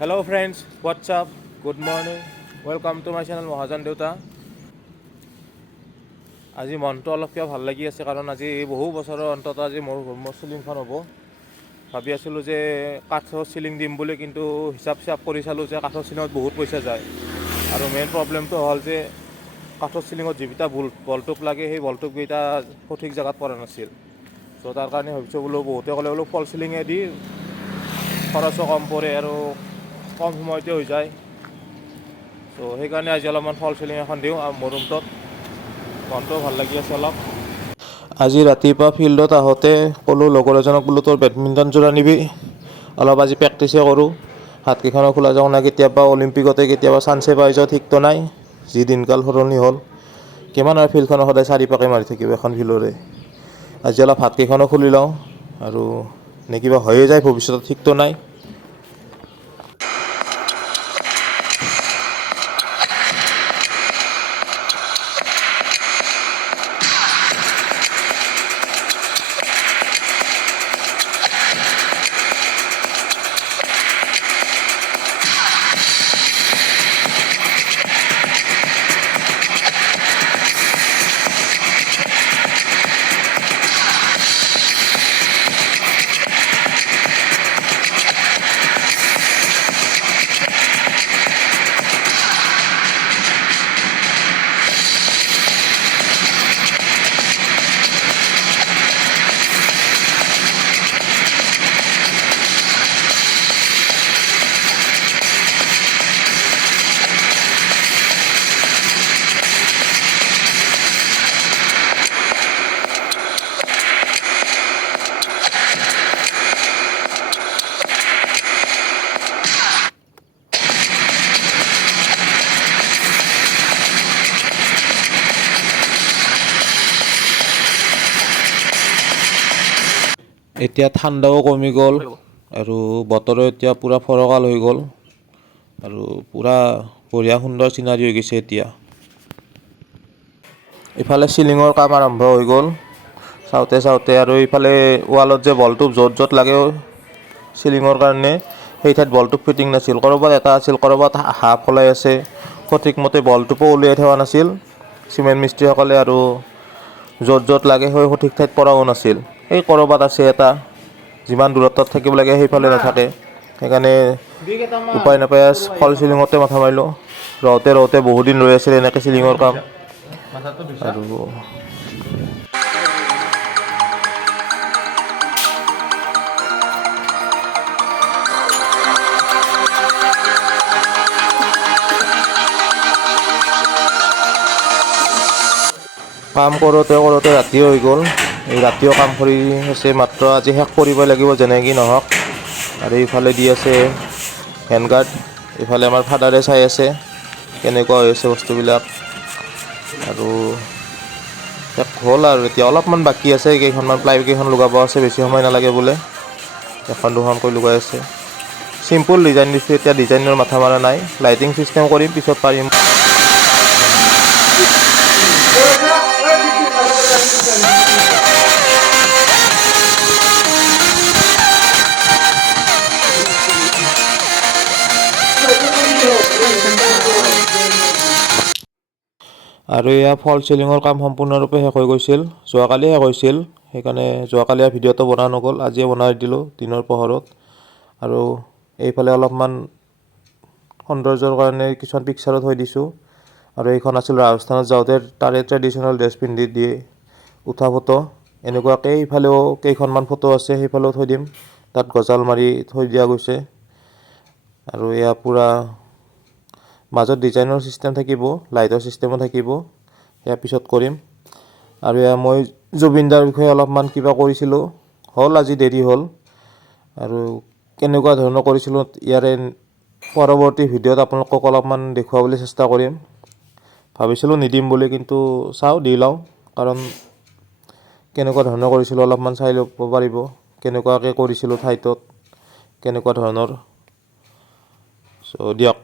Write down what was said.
Hello friends, what's up? Good morning. Welcome to my channel মহাজন দেউতা। আজি মনটো অলপ কিয় ভাল লাগি আছে কাৰণ আজি বহু বছৰৰ অন্তত আজি মোৰ চিলিংখন হ'ব। ভাবি আছিলোঁ যে কাঠৰ চিলিং দিম বুলি, কিন্তু হিচাপ কৰি চালোঁ যে কাঠৰ চিলিঙত বহুত পইচা যায়। আৰু মেইন প্ৰব্লেমটো হ'ল যে কাঠৰ চিলিঙত যিকেইটা বলটোপ লাগে সেই বলটোপকেইটা সঠিক জেগাত পৰা নাছিল। চ' তাৰ কাৰণে ভাবিছোঁ বোলো, বহুতে ক'লে বোলো ফল চিলিঙে দি খৰচো কম পৰে আৰু কম সময়তে হৈ যায়। চ' সেইকাৰণে আজি অলপমান ফল চিলিং এখন দিওঁ আৰু মোৰ ৰুমটোত মনটোও ভাল লাগি আছে অলপ। আজি ৰাতিপুৱা ফিল্ডত আহোঁতে ক'লোঁ লগৰ এজনক, বোলো তোৰ বেডমিণ্টন যোৰা নিবি, অলপ আজি প্ৰেক্টিছে কৰোঁ। হাতকেইখনো খোলা যাওঁ নাই, কেতিয়াবা অলিম্পিকতে কেতিয়াবা চান্সে পাই যাওঁ, ঠিকটো নাই। যি দিনকাল সলনি হ'ল, কিমান আৰু ফিল্ডখনৰ সদায় চাৰি পাকে মাৰি থাকিব এখন ফিল্ডৰে। আজি অলপ হাতকেইখনো খুলি লওঁ, আৰু নে কিবা হৈয়ে যায় ভৱিষ্যতত, ঠিকটো নাই। এতিয়া ঠাণ্ডাও কমি গ'ল আৰু বতৰো এতিয়া পূৰা ফৰকাল হৈ গ'ল আৰু পূৰা বঢ়িয়া সুন্দৰ চিনাৰী হৈ গৈছে এতিয়া। ইফালে চিলিঙৰ কাম আৰম্ভ হৈ গ'ল চাওঁতে আৰু ইফালে ৱালত যে বলটোপ য'ত লাগে চিলিঙৰ কাৰণে, সেই ঠাইত বলটোপ ফিটিং নাছিল। ক'ৰবাত এটা আছিল, ক'ৰবাত হাফ ওলাই আছে, সঠিকমতে বলটোপো উলিয়াই থোৱা নাছিল চিমেণ্ট মিস্ত্ৰীসকলে, আৰু য'ত লাগে সেই সঠিক ঠাইত পৰাও নাছিল। এই ক'ৰবাত আছে এটা, যিমান দূৰত্বত থাকিব লাগে সেইফালে নাথাকে। সেইকাৰণে উপায় নাপায় ফল চিলিঙতে মাথা মাৰিলোঁ। ৰওঁতে বহুদিন ৰৈ আছিল এনেকৈ চিলিঙৰ কাম। আৰু কাম কৰোঁতে ৰাতি হৈ গ'ল। এই ৰাতিও কাম কৰি আছে মাত্ৰ, আজি শেষ কৰিবই লাগিব যেনেকৈ নহওক। আৰু ইফালে দি আছে হেণ্ডগাৰ্ড, ইফালে আমাৰ ফাদাৰে চাই আছে কেনেকুৱা হৈ আছে বস্তুবিলাক। আৰু শেষ হ'ল আৰু এতিয়া অলপমান বাকী আছে, কেইখনমান প্লাইকেইখন লগাব আছে, বেছি সময় নালাগে বোলে। এখন দুখনকৈ লগাই আছে। চিম্পুল ডিজাইন দিছোঁ, এতিয়া ডিজাইনৰ মাথা মাৰা নাই। লাইটিং চিষ্টেম কৰিম, পিছত পাৰিম। আৰু এয়া ফল চিলিঙৰ কাম সম্পূৰ্ণৰূপে শেষ হৈ গৈছিল, যোৱাকালি শেষ হৈছিল। সেইকাৰণে যোৱাকালি ভিডিঅ'টো বনোৱা নগ'ল, আজিয়ে বনাই দিলোঁ দিনৰ পোহৰত। আৰু এইফালে অলপমান সৌন্দৰ্যৰ কাৰণে কিছুমান পিকচাৰো থৈ দিছোঁ। আৰু এইখন আছিল ৰাজস্থানত যাওঁতে তাৰে ট্ৰেডিশ্যনেল ড্ৰেছ পিন্ধি দিয়ে উঠা ফটো। এনেকুৱাকৈ এইফালেও কেইখনমান ফটো আছে, সেইফালেও থৈ দিম। তাত গজাল মাৰি থৈ দিয়া গৈছে। আৰু এয়া পূৰা মাজত ডিজাইনৰ ছিষ্টেম থাকিব, লাইটৰ ছিষ্টেমো থাকিব, সেয়া পিছত কৰিম। আৰু এয়া মই জুবিনদাৰ বিষয়ে অলপমান কিবা কৰিছিলোঁ, হ'ল আজি দেৰি হ'ল। আৰু কেনেকুৱা ধৰণৰ কৰিছিলোঁ ইয়াৰে পৰৱৰ্তী ভিডিঅ'ত আপোনালোকক অলপমান দেখুৱাবলৈ চেষ্টা কৰিম। ভাবিছিলোঁ নিদিম বুলি, কিন্তু চাওঁ দি লওঁ, কাৰণ কেনেকুৱা ধৰণৰ কৰিছিলোঁ অলপমান চাই ল'ব পাৰিব, কেনেকুৱাকৈ কৰিছিলোঁ ঠাইটোত, কেনেকুৱা ধৰণৰ। চ' দিয়ক।